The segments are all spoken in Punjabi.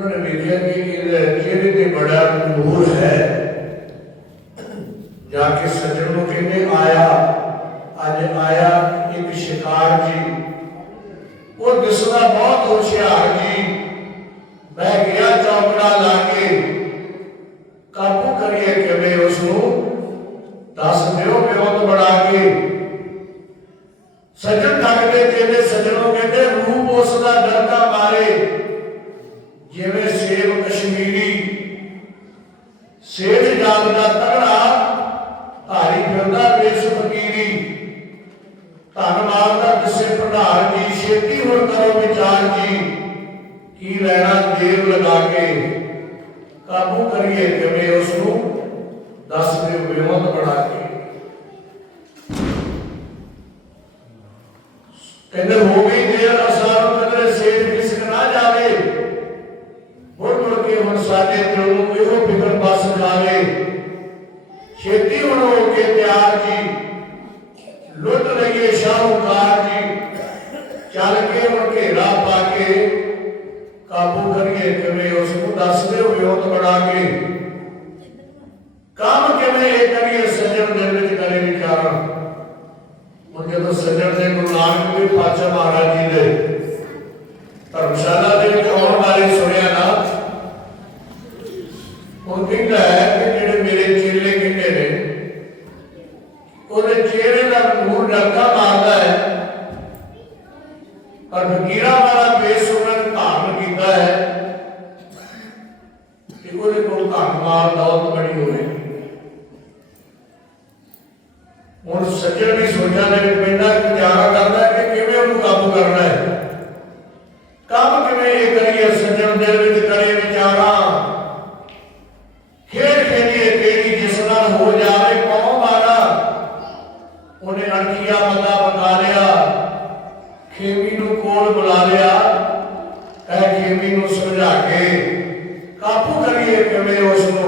انہوں نے دیکھا کہ چہرے پہ بڑا نور ہے۔ جا کے سجنوں کے لیے آیا اج آیا ایک شکار جی۔ وہ دوسرا بہت ہوشیار جی۔ میں گیا چوکڑا لا کے۔ قابو کریے کہ میں اس دس دیو میں بہت بڑا کے۔ سجن تھکتے کہ سجنوں کہتے روپ اس کا ڈرتا مارے۔ ਜਿਵੇਂ ਸੇਬ ਕਸ਼ਮੀਰੀ, ਸੇਠ ਜਾਤ ਦਾ ਤਗੜਾ, ਧਾਰੀ ਫਿਰਦਾ ਵੇਸ ਫਕੀਰੀ। ਧੰਨਵਾਦ ਦਾ ਦਿਸੇ ਪ੍ਰਧਾਨ ਜੀ, ਛੇਤੀ ਹੁਣ ਕਰੋ ਵਿਚਾਰ ਜੀ। ਕੀ ਲੈਣਾ ਦੇਵ ਲਗਾ ਕੇ? ਕਾਬੂ ਕਰੀਏ ਕਿਵੇਂ ਉਸ ਨੂੰ ਦੱਸ ਦਿਓ ਵਿਉਂਤ ਬਣਾ ਕੇ। ਕਹਿੰਦੇ ਹੋ ਗਈ ਦੇਰ ਅਸਾਰੋਂ ਕਦਰੇ ਸੇਠ ਕਿਸਕ ਨਾ ਜਾਵੇ। کے ہن ساڈے دلوں کو یہ فکر بس جاوے چھتی ہن ہو کے تیار جی لٹ رہیے شاہوکار جی۔ چل کے ہن گھیرا پا کے قابو کریے، کیویں اس کو دس دے ہوئے ہو بڑا کے۔ کام کیویں یہ کریے، سجن دے کرے بیچارہ ہن جدوں سجن دے گرو نانک دے پاچا مارا ਨੂੰ ਸਮਝਾ ਕੇ ਕਾਬੂ ਕਰੀਏ ਕਿਵੇਂ ਉਸ ਨੂੰ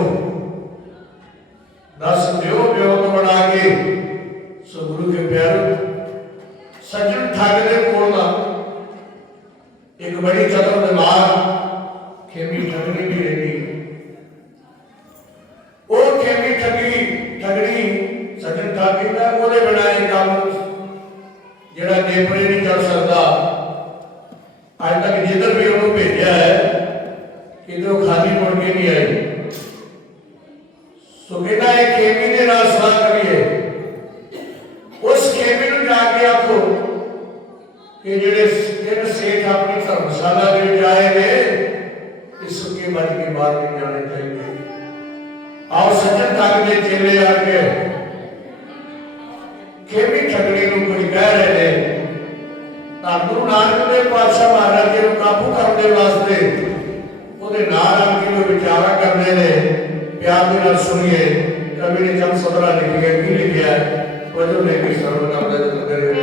ਖੇਮੀ ਠਗੜੀ ਨੂੰ ਕੁਝ ਕਹਿ ਰਹੇ ਨੇ, ਤਾਂ ਗੁਰੂ ਨਾਨਕ ਦੇਵ ਪਾਤਸ਼ਾਹ ਮਹਾਰਾਜ ਜੀ ਨੂੰ ਕਾਬੂ ਕਰਨ ਦੇ ਵਾਸਤੇ ਉਹਦੇ ਨਾਲ ਆ ਕੇ ਉਹ ਵਿਚਾਰਾ ਕਰਦੇ ਨੇ। ਪਿਆਰ ਦੇ ਨਾਲ ਸੁਣੀਏ। ਕਵੀ ਨੇ ਚੰਦ ਸਦਰਾ ਲਿਖਿਆ ਕੀ ਲਿਖਿਆ ਵਜੋ ਨੇ ਕੀ ਸਰਵ ਕਰਦੇ ਤੇ ਕਰੇ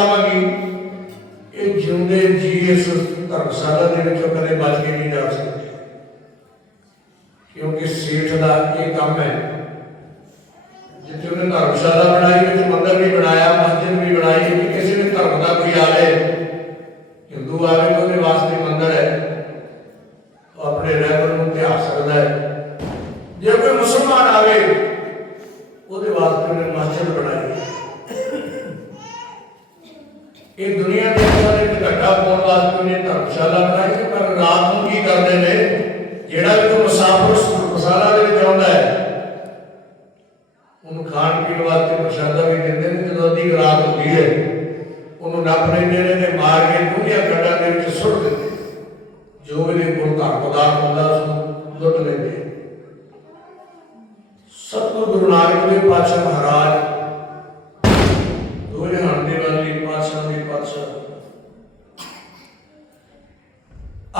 ਚੱਕਰ ਇਹ ਜਿਉਂਦੇ ਜੀ ਇਸ ਧਰਮਸ਼ਾਲਾ ਦੇ ਵਿੱਚੋਂ ਕਦੇ ਬਚ ਕੇ ਨਹੀਂ ਜਾ ਸਕਦੇ ਕਿਉਂਕਿ ਸੇਠ ਦਾ ਇਹ ਕੰਮ ਹੈ ਜਿੱਥੇ ਉਹਨੇ ਧਰਮਸ਼ਾਲਾ ਬਣਾਈ ਵਿੱਚ ਮੰਦਰ ਵੀ ਬਣਾਇਆ ਮਸਜਿਦ ਵੀ ਬਣਾਈ ਕਿ ਕਿਸੇ ਨੇ ਧਰਮ ਦਾ ਕੋਈ ਆਵੇ ਹਿੰਦੂ ਆਵੇ ਤਾਂ ਉਹਦੇ ਵਾਸਤੇ ਮੰਦਰ ਹੈ ਉਹ ਆਪਣੇ ਰਹਿਬਰ ਨੂੰ ਧਿਆ ਸਕਦਾ ਹੈ ਜੇ ਕੋਈ ਮੁਸਲਮਾਨ ਆਵੇ ਉਹਦੇ ਵਾਸਤੇ ਉਹਨੇ ਮਸਜਿਦ ਬਣਾਈ ਇਹ ਦੁਨੀਆ ਦੇ ਅੰਦਰ ਇੱਕ ਘੱਟਾ ਪਾਉਣ ਵਾਸਤੇ ਉਹਨੇ ਧਰਮਸ਼ਾਲਾ ਬਣਾਈ ਤੇ ਪਰ ਰਾਤ ਨੂੰ ਕੀ ਕਰਦੇ ਨੇ ਜਿਹੜਾ ਵੀ ਕੋਈ ਮੁਸਾਫਰ ਮਸਾਲਾ ਦੇ ਵਿੱਚ ਆਉਂਦਾ ਹੈ ਉਹਨੂੰ ਖਾਣ ਪੀਣ ਵਾਸਤੇ ਪ੍ਰਸ਼ਾਦਾ ਵੀ ਦਿੰਦੇ ਨੇ ਜਦੋਂ ਅੱਧੀ ਕੁ ਰਾਤ ਹੁੰਦੀ ਹੈ ਉਹਨੂੰ ਨੱਪ ਲੈਂਦੇ ਨੇ ਤੇ ਮਾਰ ਕੇ ਡੂੰਘੀਆਂ ਗੱਡਾਂ ਦੇ ਵਿੱਚ ਸੁੱਟ ਦਿੰਦੇ ਜੋ ਇਹਦੇ ਕੋਲ ਘਰ ਪਦਾਰਥ ਹੁੰਦਾ ਉਸ ਨੂੰ ਲੁੱਟ ਲੈਂਦੇ। ਸਤਿਗੁਰੂ ਗੁਰੂ ਨਾਨਕ ਦੇਵ ਪਾਤਸ਼ਾਹ ਮਹਾਰਾਜ ਦੋ ਜਹਾਨ ਦੇ ਵਾਲੀ ਪਾਤਸ਼ਾਹ ਦੇ ਪਾਤਸ਼ਾਹ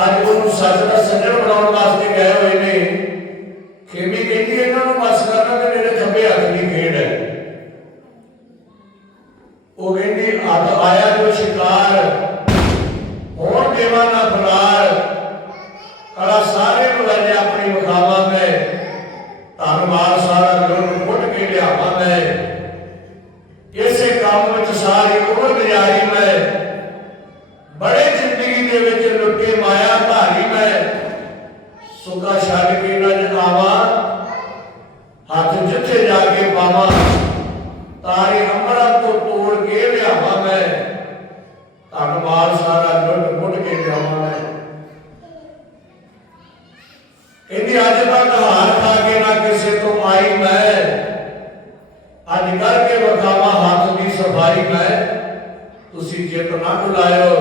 ਅੱਜ ਉਹਨੂੰ ਸੱਚ ਦਾ ਸੱਜਣ ਬਣਾਉਣ ਵਾਸਤੇ ਗਏ ਹੋਏ ਨੇ ਖੇਮੀ ਕਹਿੰਦੀ ਇਹਨਾਂ ਨੂੰ ਬਸ ਕਰਨਾ ਤੇ ਮੇਰੇ ਖੱਬੇ ਹੱਥ ਦੀ ਖੇਡ ਹੈ ਉਹ ਕਹਿੰਦੀ ਅੱਤ ਆਇਆ ਜੋ ਸ਼ਿਕਾਰ ਹੋਰ ਦੇਵਾ ਨਾ ਫਰਾਰ ਕਲਾ ਸਾਰੇ ਨੂੰ ਲੈ ਜਾ ਆਪਣੀ ਮੁਖਾਵਾ ਮੈਂ ਧੰਨਵਾਦ ਸਾਰਾ ਗੁਰੂ ਫੁੱਟ ਕੇ ਲਿਆਵਾਂ ਮੈਂ ਇਸੇ ਕੰਮ ਵਿੱਚ ਸਾਰੀ ਉਮਰ ਗੁਜ਼ਾਰੀ ਮੈਂ ਬੜੇ ਜ਼ਿੰਦਗੀ ਦੇ ਵਿੱਚ ਲੁੱਟੇ ਮਾਇਆ ਧਾਰੀ ਮੈਂ ਸੁੱਕਾ ਛੱਡ ਕੇ ਨਾ ਆਵਾਂ ਹੱਥ ਜਿੱਥੇ ਜਾ ਕੇ ਪਾਵਾਂ ਤਾਰੇ ਅੰਬਰਾਂ ਤੋਂ ਤੋੜ ਕੇ ਲਿਆਵਾਂ ਮੈਂ ਧੰਨਵਾਦ ਸਾਰਾ ਲੁੱਟ ਮੁੱਟ ਕੇ ਲਿਆਵਾਂ ਮੈਂ ਇਹਦੀ ਅੱਜ ਤੱਕ ਹਾਰ ਖਾ ਕੇ ਨਾ ਕਿਸੇ ਤੋਂ ਆਈ ਮੈਂ। ਅੱਜ ਕਰਕੇ ਵਖਾਵਾ ਹੱਥ ਦੀ ਸਫ਼ਾਈ ਮੈਂ। ਤੁਸੀਂ ਜਿੱਤ ਨਾ ਭੁਲਾਇਓ,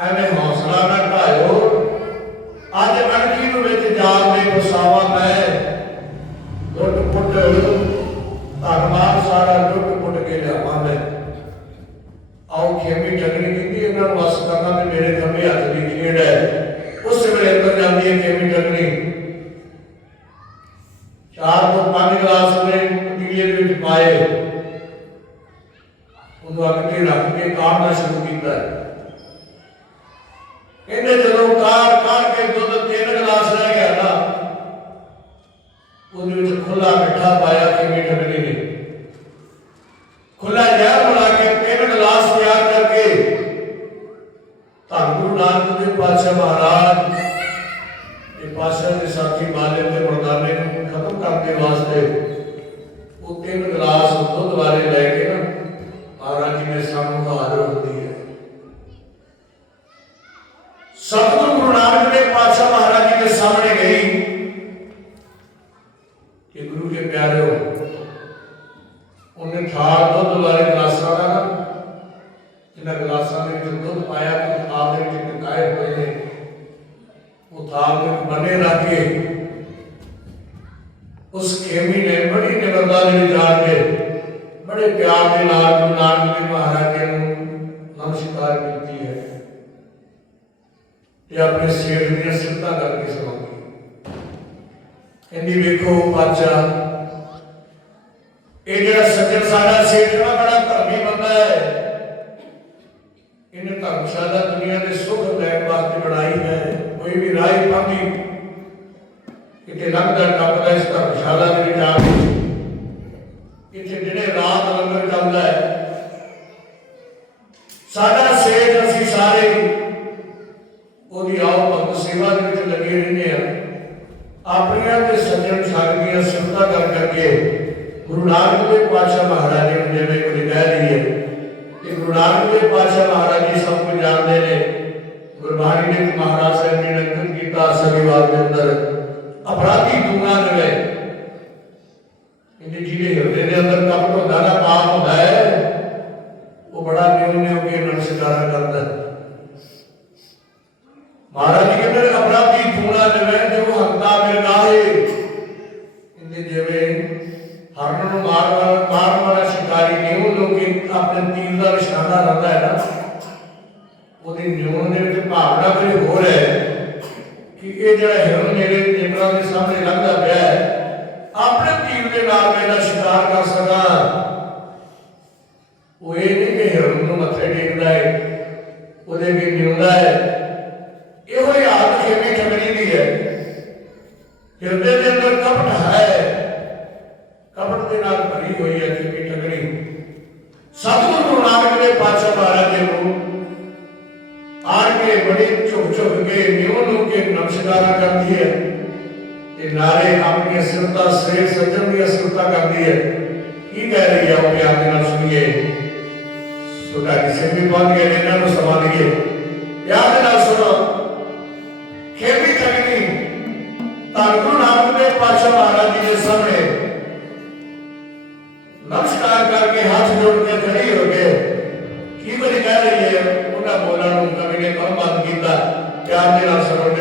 ਐਵੇਂ ਹੌਸਲਾ ਨਾ ਢਾਇਓ। ਅੱਜ ਅਣਖੀ ਨੂੰ ਵਿੱਚ ਜਾਲ ਦੇ ਫਸਾਵਾ ਮੈਂ। ਲੁੱਟ ਪੁੱਟ ਧੰਨਵਾਦ ਸਾਰਾ ਲੁੱਟ ਪੁੱਟ ਕੇ ਲਿਆਵਾਂ ਮੈਂ। ਆਓ ਖੇਮੀ ਟੰਗਣੀ ਕਹਿੰਦੀ ਇਹਨਾਂ ਨੂੰ ਵਸ ਕਰਨਾ ਤੇ ਮੇਰੇ ਖੰਭੇ ਹੱਥ ਦੀ ਖੇਡ ਹੈ। ਉਸ ਵੇਲੇ ਅੰਦਰ ਜਾਂਦੀ ਹੈ ਖੇਮੀ ਟੰਗਣੀ ਚਾਰ ਤੋਂ ਪੰਜ ਗਲਾਸ ਨੇ ਪਤੀਲੇ ਦੇ ਵਿੱਚ ਪਾਏ। ਉਹਨੂੰ ਅੱਗ ਤੇ ਰੱਖ ਕੇ ਕਾੜਨਾ ਸ਼ੁਰੂ ਕੀਤਾ। ਇਹਨੇ ਜਦੋਂ ਕਾੜ ਕਾੜ ਕੇ ਦੁੱਧ ਤਿੰਨ ਗਲਾਸ ਰਹਿ ਗਿਆ ਨਾ ਉਹਦੇ ਵਿੱਚ ਖੁੱਲਾ ਮਿੱਠਾ ਪਾਇਆ ਕਿ ਮੀਠ ਬਣੀ ਖੁੱਲਾ ਜ਼ਹਿਰ ਸਿਰ ਦੀਆਂ ਸਿੱਧਾ ਕਰਕੇ ਸਮਾਉਂਦੀ ਕਹਿੰਦੀ, ਵੇਖੋ ਪਾਚਾ ਇਹ ਜਿਹੜਾ ਸੱਜਣ ਸਾਡਾ ਸੇਠ ਨਾ ਬੜਾ ਧਰਮੀ ਬੰਦਾ ਹੈ, ਇਹਨੇ ਧਰਮਸ਼ਾਲਾ ਦੁਨੀਆ ਦੇ ਸੁੱਖ ਲੈਣ ਵਾਸਤੇ ਬਣਾਈ ਹੈ, ਕੋਈ ਵੀ ਰਾਈ ਪਾਉਂਦੀ। ਕਿਤੇ ਲੰਘਦਾ ਟੱਪਦਾ ਇਸ ਧਰਮਸ਼ਾਲਾ ਦੇ ਵਿੱਚ ਆ ਇੱਥੇ ਜਿਹੜੇ ਰਾਤ ਲੰਗਰ ਚੱਲਦਾ ਹੈ سجدہ کر کر کے گرو نانک دیو پادشاہ مہاراج نے جی کوئی کہہ دیے کہ گرو نانک دیو پادشاہ مہاراج جی سب کچھ جانتے ہیں۔ ਗੁਰਬਾਣੀ ਨੇ ਮਹਾਰਾਜ ਸਾਹਿਬ ਨੇ ਨਿਰੰਤਰ ਕੀਤਾ ਸਰੀਵਾਦ ਦੇ ਅੰਦਰ ਅਪਰਾਧੀ ਦੁਨੀਆ ਨੇ ਇਹਨੇ ਜਿਹੜੇ ਹਿਰਦੇ ਦੇ ਅੰਦਰ ਕਪਟ سرطہ سرے سجن دیا سرطہ کر دی ہے کی کہہ رہی ہے آپ یہاں دینا سنیے سوٹا کسی بھی بند گئے لینا نو سما دیئے یہاں دینا سنو کھیمی چکنی تاکرون نام نے پاچھا مہارا جی کے سامنے نمسکار کر کے ہاتھ جوڑ کے کھڑی ہو گئے کی بڑی کہہ رہی ہے انہاں بولا رہا نو کبھی نے کم بند کیتا پیار دینا سنو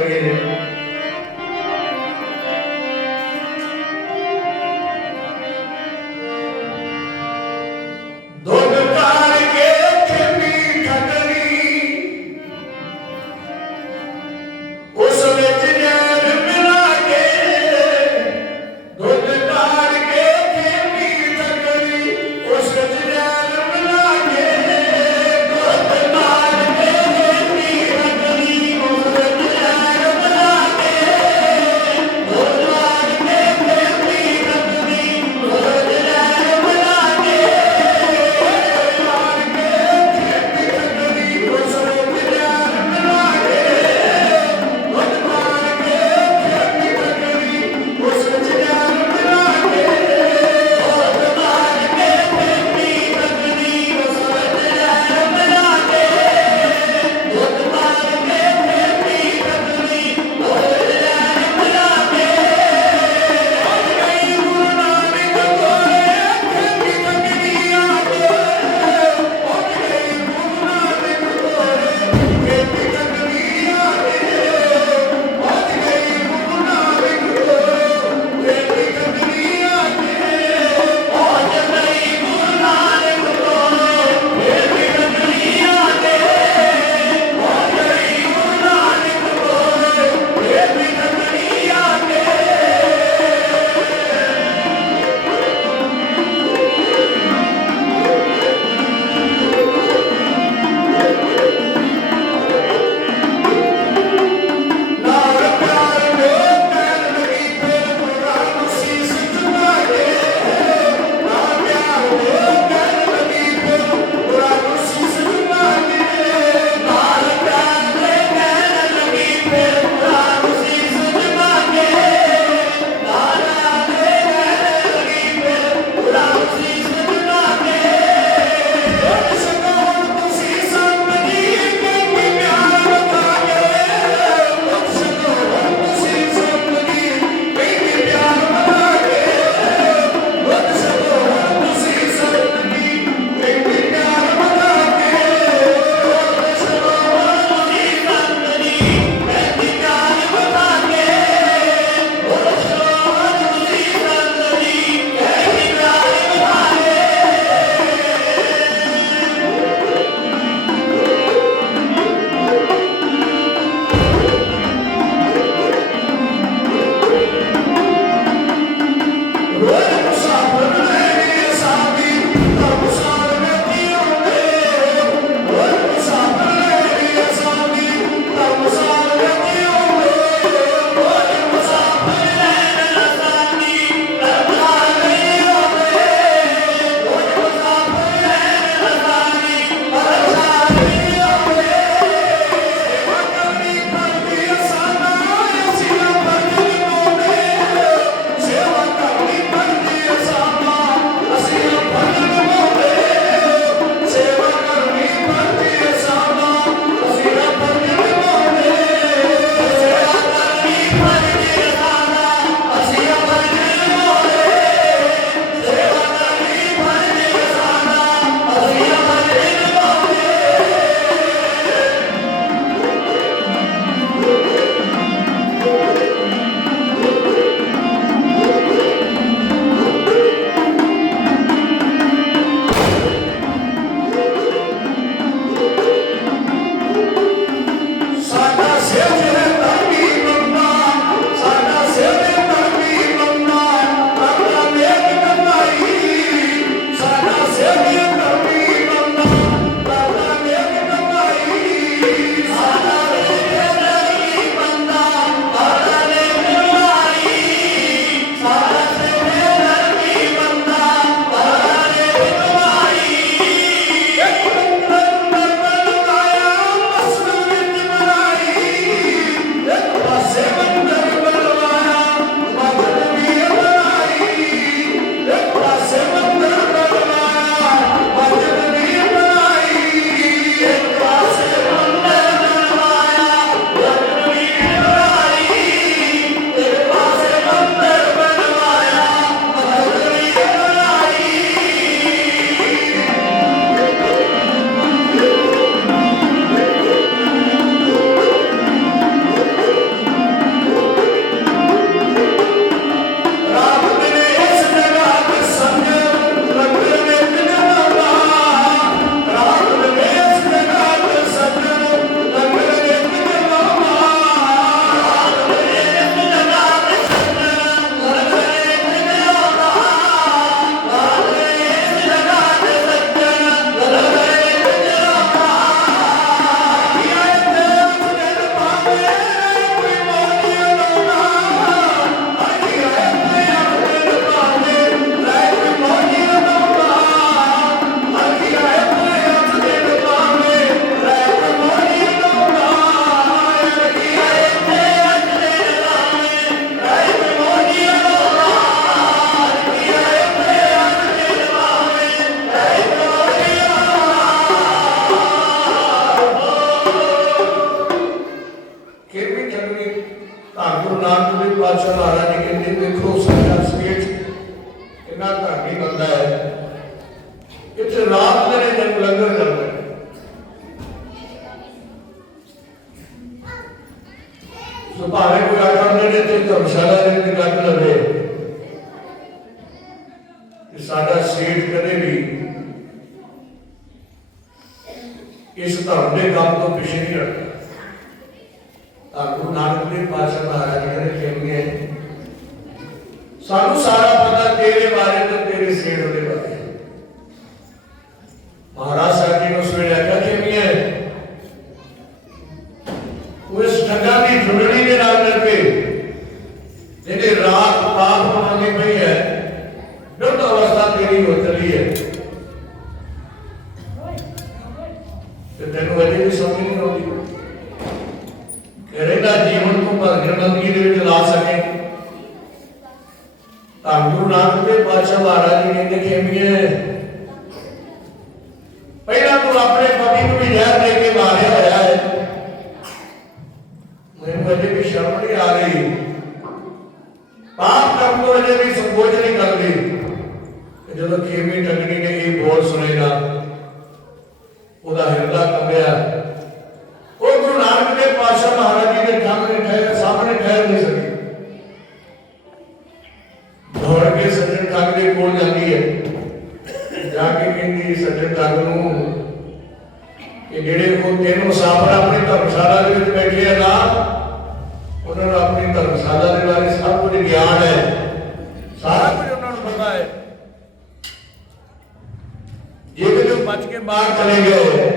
ਬਾਹਰ ਚਲੇ ਗਏ।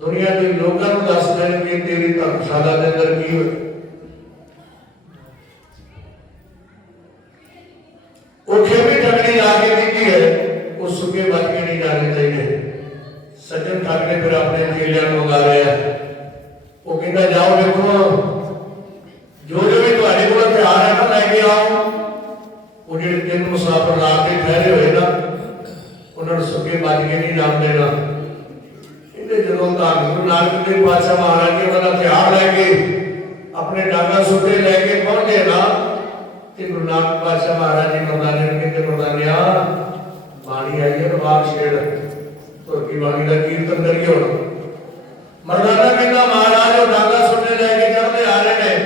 ਦੁਨੀਆ ਦੇ ਲੋਕਾਂ ਨੂੰ ਦੱਸ ਦੇਣਗੇ ਕਿ ਤੇਰੀ ਧਰਮਸ਼ਾਲਾ ਦੇ ਅੰਦਰ ਕੀ ਹੋਇਆ ਉਹ ਖੇਮੀ ਟੰਗਣੀ ਆ ਕੇ ਕਹਿੰਦੀ ਹੈ ਉਹ ਸੁੱਕੇ ਬਚ ਕੇ ਨਹੀਂ ਜਾਣੇ ਚਾਹੀਦੇ ਸੱਜਣ ਠੱਗ ਨੇ ਫਿਰ ਆਪਣੇ ਚੇਲਿਆਂ ਨੂੰ ਮੰਗਾ ਲਿਆ ਉਹ ਕਹਿੰਦਾ ਜਾਓ ਵੇਖੋ ਜੋ ਜੋ ਵੀ ਤੁਹਾਡੇ ਕੋਲ ਹਥਿਆਰ ਹੈ ਨਾ ਲੈ ਕੇ ਆਓ ਉਹ ਜਿਹੜੇ ਤਿੰਨ ਮੁਸਾਫਰ ਰਾਤ ਦੇ ਠਹਿਰੇ ਹੋਏ ਨਾ ਉਹਨਾਂ ਨੂੰ ਸੁੱਕੇ ਬਚ ਕੇ ਨਹੀਂ ਜਾਣ ਦੇਣਾ ਇਹਦੇ ਜਦੋਂ ਤਾਂ ਗੁਰੂ ਨਾਨਕ ਦੇਵ ਪਾਤਸ਼ਾਹ ਮਹਾਰਾਜ ਜੀ ਉਹਨਾਂ ਦਾ ਹਥਿਆਰ ਲੈ ਕੇ ਆਪਣੇ ਡਾਂਗਾ ਸੁੱਤੇ ਲੈ ਕੇ ਪਹੁੰਚੇ ਨਾ ਤੇ ਗੁਰੂ ਨਾਨਕ ਪਾਤਸ਼ਾਹ ਮਹਾਰਾਜ ਜੀ ਮਰਦਾਨੇ ਨੂੰ ਕਹਿੰਦੇ ਮਰਦਾਨਿਆ ਬਾਣੀ ਆਈ ਹੈ ਬਾਗ ਛੇੜ ਤੁਰ ਦਾ ਕੀਰਤਨ ਕਰੀਏ ਹੁਣ। ਮਰਦਾਨਾ ਕਹਿੰਦਾ, ਮਹਾਰਾਜ, ਉਹ ਡਾਂਗਾ ਸੁੱਤੇ ਲੈ ਕੇ ਚੜ੍ਹਦੇ ਆ ਰਹੇ ਨੇ।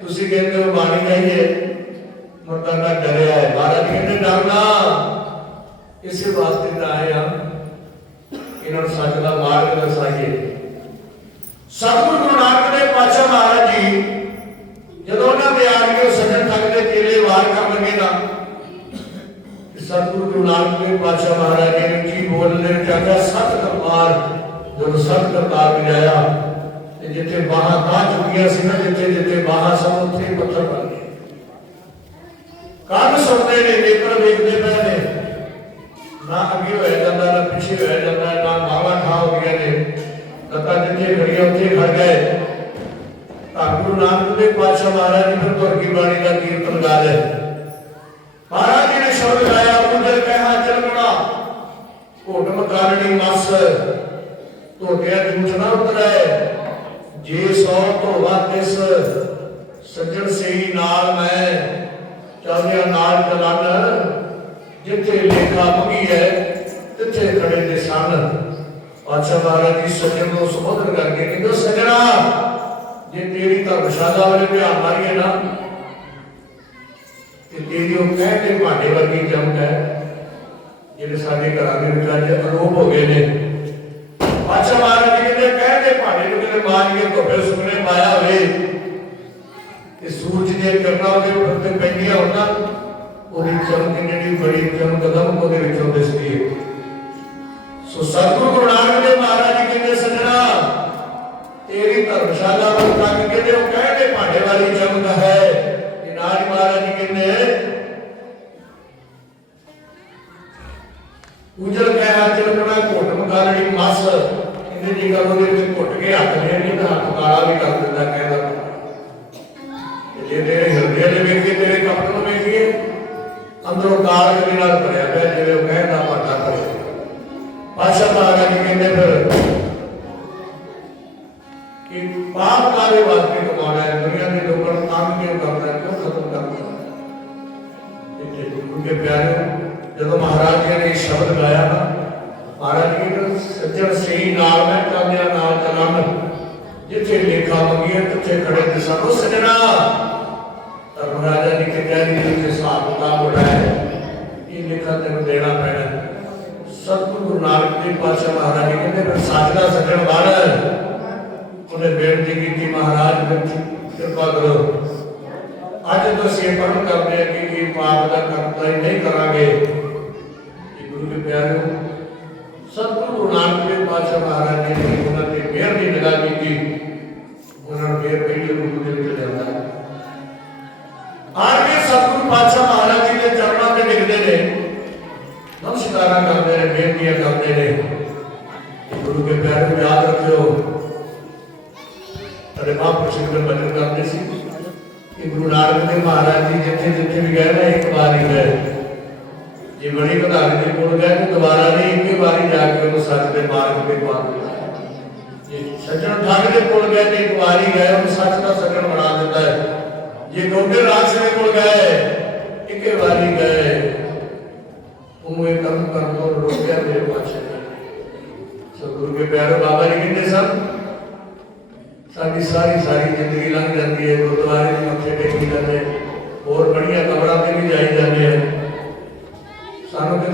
ਤੁਸੀਂ ਕਹਿੰਦੇ ਹੋ, ਬਾਣੀ ਆਈ ਹੈ। ਮਰਦਾਨਾ ਡਰਿਆ ਹੈ। ਮਹਾਰਾਜ ਕਹਿੰਦੇ, ਡਰਨਾ। ਇਸੇ ਵਾਸਤੇ ਤਾਂ ਆਏ ਆ ਇਹਨਾਂ ਨੂੰ ਸੱਚ ਦਾ ਮਾਰਗ ਦਰਸਾਈਏ। ਸਤਿਗੁਰੂ ਗੁਰੂ ਨਾਨਕ ਦੇਵ ਪਾਤਸ਼ਾਹ ਮਹਾਰਾਜ ਜੀ, ਜਦੋਂ ਉਹਨਾਂ ਦੇ ਆ ਸੱਜਣ ਤੱਕ ਦੇ ਤੇਰੇ ਵਾਰ ਕਰਨ ਨਾ ستگرو جو نانوے پاشا مہاراج جی بولنے چاہتا ست دربار جب ست دربار ملایا جتے باہاں تا چکیا سی نا جتے جتے باہاں سب اتنے پتھر بن گئے کام سنتے نے پیپر ویکتے پہ نے نہ اگے ہوا جاتا نہ پیچھے ہوا جاتا نہ باوا کھا ہو گیا نے لتا جتے کھڑیا اتنے کھڑ گئے گرو نانک دیو پاشا مہاراج نے پھر ترکی بانی کا کیرتن گا لیا ਕਹਿਆ ਚਲਮਣਾ ਘੋਟਮ ਕਾਰਣੀ ਮਸ। ਧੋਟਿਆ ਝੂਠ ਨਾ ਉਤਰੈ ਜੇ ਸੌ ਧੋਵਾ ਤਿਸ, ਸੱਜਣ ਸਹੀ ਨਾਲ ਮੈਂ। ਚਾਹਿਆ ਨਾਲ ਚਲਨ ਜਿੱਥੇ ਲੇਖਾ ਮੰਗੀ ਹੈ, ਤਿੱਥੇ ਖੜੇ ਦੇ ਸਨ। ਪਾਤਸ਼ਾਹ ਮਹਾਰਾਜ ਜੀ ਸੱਜਣ ਨੂੰ ਸੰਬੋਧਨ ਕਰਕੇ ਕਹਿੰਦੇ, ਸੱਜਣਾ, ਜੇ ਤੇਰੀ ਧਰਮਸ਼ਾਲਾ ਵਾਲੇ ਧਿਆਨ ਮਾਰੀਏ ਨਾ, ਤੇ ਤੇਰੀ ਉਹ ਕਹਿ ਕੇ ਭਾਂਡੇ ਵਰਗੀ ਚਮਕ ਹੈ। ਜਿਹੜੇ ਸਾਡੇ ਘਰਾਂ ਦੇ ਵਿੱਚ ਅੱਜ ਅਲੋਪ ਹੋ ਗਏ ਨੇ ਪਾਤਸ਼ਾਹ ਮਹਾਰਾਜ ਜੀ ਕਹਿੰਦੇ ਕਹਿ ਕੇ ਭਾਂਡੇ ਨੂੰ ਕਿਤੇ ਮਾਰ ਕੇ ਧੁੱਪੇ ਸੁਪਨੇ ਪਾਇਆ ਹੋਵੇ ਤੇ ਸੂਰਜ ਦੀਆਂ ਕਿਰਨਾਂ ਉਹਦੇ ਉੱਪਰ ਤੇ ਪੈਂਦੀਆਂ ਹੋਣਾ ਉਹਦੀ ਚਮਕ ਜਿਹੜੀ ਬੜੀ ਚਮਕ ਦਮਕ ਉਹਦੇ ਵਿੱਚੋਂ ਦਿਸਦੀ ਹੈ ਸੋ ਸਤਿਗੁਰੂ ਗੁਰੂ ਨਾਨਕ ਦੇਵ ਮਹਾਰਾਜ ਜੀ ਕਹਿੰਦੇ ਸੱਜਣਾ ਤੇਰੀ ਧਰਮਸ਼ਾਲਾ ਨੂੰ ਤੱਕ ਕਹਿੰਦੇ ਉਹ ਕਹਿ ਕੇ ਭਾਂਡੇ ਵਾਲੀ ਚਮਕ ਮਕਾਲੜੀ ਮਸ ਇਹਦੇ ਗੱਲ ਉਹਦੇ ਵਿੱਚ ਘੁੱਟ ਕੇ ਹੱਥ ਨੇ ਨਹੀਂ ਤਾਂ ਹੱਥ ਕਾਲਾ ਵੀ ਕਰ ਦਿੰਦਾ ਕਹਿੰਦਾ ਜੇ ਤੇਰੇ ਹਿਰਦੇ ਦੇ ਵੇਖੀਏ ਤੇਰੇ ਕਪੜ ਨੂੰ ਵੇਖੀਏ ਅੰਦਰੋਂ ਕਾਲ ਕਲੀ ਨਾਲ ਭਰਿਆ ਪਿਆ, ਜਿਵੇਂ ਉਹ ਕਹਿੰਦਾ ਭਾਟਾ ਕਰੇ ਪਾਸ਼ਾ ਮਹਾਰਾਜ ਜੀ ਕਹਿੰਦੇ ਫਿਰ ਕਿ ਪਾਪ ਕਾਰੇ ਵਾਸਤੇ ਕਮਾਉਣਾ ਹੈ? ਦੁਨੀਆ ਦੇ ਲੋਕਾਂ ਨੂੰ ਤੰਗ ਕਿਉਂ ਕਰਨਾ ਕਿਉਂ ਖਤਮ ਕਰਨਾ ਹੈ? ਇੱਥੇ ਗੁਰੂ ਕੇ ਪਿਆਰੇ ਜੀ ਨੇ ਸ਼ਬਦ ਗਾਇਆ ਸੱਜਣ ਸਹੀ ਨਾਲ ਮੈਂ ਕਾਂਦਿਆ ਨਾਲ ਚਲਨ ਜਿੱਥੇ ਲੇਖਾ ਮੰਗੀਏ, ਤਿੱਥੇ ਖੜੇ ਦਿਸਣ। ਉਹ ਸਜਣਾ ਧਰਮ ਰਾਜਾ ਜੀ ਕੇ ਕਹਿ ਜਿੱਥੇ ਹਿਸਾਬ ਕਿਤਾਬ ਹੋਣਾ ਇਹ ਲੇਖਾ ਤੈਨੂੰ ਦੇਣਾ ਪੈਣਾ। ਸਤਿਗੁਰੂ ਗੁਰੂ ਨਾਨਕ ਦੇਵ ਪਾਤਸ਼ਾਹ ਮਹਾਰਾਜ ਕਹਿੰਦੇ ਫਿਰ ਸੱਚ ਸੱਜਣ ਬਣ। ਉਹਨੇ ਬੇਨਤੀ ਕੀਤੀ, ਮਹਾਰਾਜ ਫਿਰ ਕਿਰਪਾ ਕਰੋ। ਅੱਜ ਤੋਂ ਅਸੀਂ ਕਰਦੇ ਹਾਂ ਇਹ ਪਾਪ ਦਾ ਕਰਤਾ ਹੀ ਨਹੀਂ ਕਰਾਂਗੇ। بادشاہ مہاراج نے انہوں نے میئر کی جگہ کی تھی انہوں نے میئر کئی لوگوں کو دے کے جاتا ہے آج کے سب بادشاہ مہاراج جی کے چرنا کے ڈگتے نے نم ستارہ کرتے نے میئر کیا کرتے نے گرو کے پیروں میں یاد رکھو ارے باپ پرشن میں بدل کرتے سی کہ گروہ نانک دیو مہاراج جی جتے جتنے بھی گئے نا ایک بار ہی گئے یہ بڑی بدھائی کے جی، مڑ گئے کہ دوبارہ نہیں ایک باری جا کے انہوں سچ کے مارگ پہ پا یہ سجن ٹھگ کے مڑ گئے کہ ایک باری گئے، انہوں سچ کا سجن بنا دیتا ہے۔ جی، یہ ڈوبے راج سے مڑ گئے، ایک باری گئے۔ انہوں ایک کم کر دو روکیا میرے پاس سب گرو کے پیارے بابا جی کہتے سن؟ ساری ساری ساری زندگی لنگ جاتی ہے، گردوارے کے متے ٹیکی جاتے اور بڑھیا قبروں سے بھی جائی جاتی ہے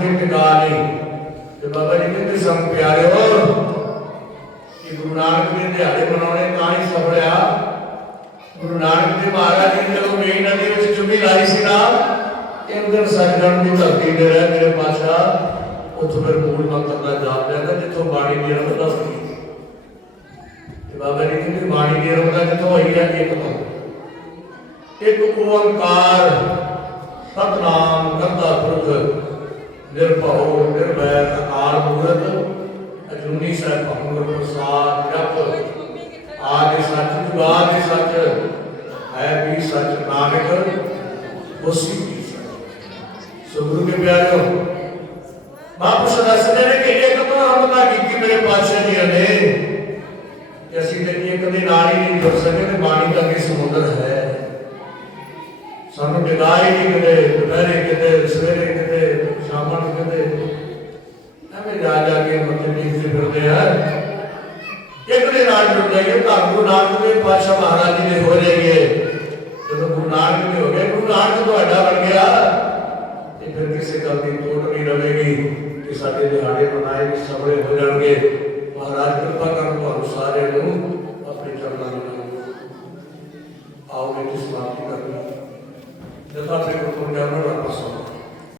ਕਿਤੇ ਟਿਕਾ ਨਹੀਂ ਤੇ ਬਾਬਾ ਜੀ ਕਹਿੰਦੇ ਸਨ ਪਿਆਰਿਓ, ਕਿ ਗੁਰੂ ਨਾਨਕ ਦੇ ਦਿਹਾੜੇ ਮਨਾਉਣੇ ਤਾਂ ਹੀ ਸਫਲਿਆ ਗੁਰੂ ਨਾਨਕ ਦੇਵ ਮਹਾਰਾਜ ਜੀ ਜਦੋਂ ਮੇਈ ਨਦੀ ਵਿੱਚ ਚੁੰਨੀ ਲਾਈ ਸੀ ਨਾ ਇੱਕ ਸੱਜਣ ਦੀ ਧਰਤੀ ਦੇ ਰਹਿ ਮੇਰੇ ਪਾਸ਼ਾ ਉੱਥੋਂ ਫਿਰ ਮੂਲ ਮੰਤਰ ਦਾ ਜਾਪ ਲੈਂਦਾ ਜਿੱਥੋਂ ਬਾਣੀ ਦੀ ਰਮਦਾ ਹੋਈ। ਤੇ ਬਾਬਾ ਜੀ ਕਹਿੰਦੇ, ਬਾਣੀ ਦੀ ਰਮਦਾ ਜਿੱਥੋਂ ਹੋਈ ਹੈ, ਇੱਕ ਤੋਂ। ਇੱਕ ਓੰਕਾਰ ਸਤਨਾਮ ਕਰਤਾ ਪੁਰਖ ਨਿਰਭਉ, ਨਿਰਵੈਰ, ਅਕਾਲ ਮੂਰਤ ਅਜੂਨੀ ਸਾਹਿਬ ਭੰਗੁਰ ਪ੍ਰਸਾਦ ਜਪ, ਆਦਿ ਸੱਚ, ਜੁਗਾਦਿ ਸੱਚ, ਹੈ ਵੀ ਸੱਚ ਨਾਨਕ, ਉਸੀ ਵੀ ਸੋ ਗੁਰੂ ਕੇ ਪਿਆਰਿਓ ਮਹਾਂਪੁਰਸ਼ ਦੱਸਦੇ ਨੇ ਕਿ ਇੱਕ ਤੋਂ ਰਮਤਾ ਕੀਤੀ ਮੇਰੇ ਪਾਤਸ਼ਾਹ ਜੀ ਨੇ, ਕਿ ਅਸੀਂ ਤੇ ਇੱਕ ਨਾਲ ਹੀ ਨਹੀਂ ਜੁੜ ਸਕੇ ਤੇ ਬਾਣੀ ਦਾ ਕੀ ਸਮੁੰਦਰ ਹੈ। ਸਾਨੂੰ ਜਗਾਈ ਨਹੀਂ ਕਿਤੇ, ਦੁਪਹਿਰੇ ਕਿਤੇ, ਸਵੇਰੇ ਕਿਤੇ ਸ਼ਾਮਾਂ ਐਵੇਂ ਜਾ ਕੇ ਮੱਥੇ ਟੇਕਦੇ ਫਿਰਦੇ ਆ। ਇੱਕ ਦੇ ਨਾਲ ਜੁੜ ਜਾਈਏ ਤਾਂ ਗੁਰੂ ਨਾਨਕ ਦੇਵ ਪਾਤਸ਼ਾਹ ਮਹਾਰਾਜ ਜੀ ਦੇ ਹੋ ਜਾਈਏ। ਜਦੋਂ ਗੁਰੂ ਨਾਨਕ ਦੇ ਹੋ ਗਏ, ਗੁਰੂ ਨਾਨਕ ਤੁਹਾਡਾ ਬਣ ਗਿਆ। ਤੇ ਫਿਰ ਕਿਸੇ ਗੱਲ ਦੀ ਤੋੜ ਨਹੀਂ ਰਹੇਗੀ ਕਿ ਸਾਡੇ ਦਿਹਾੜੇ ਮਨਾਏ ਸਭਰੇ ਹੋ ਜਾਣਗੇ। ਮਹਾਰਾਜ ਕਿਰਪਾ ਕਰਨ ਤੁਹਾਨੂੰ ਸਾਰਿਆਂ ਨੂੰ।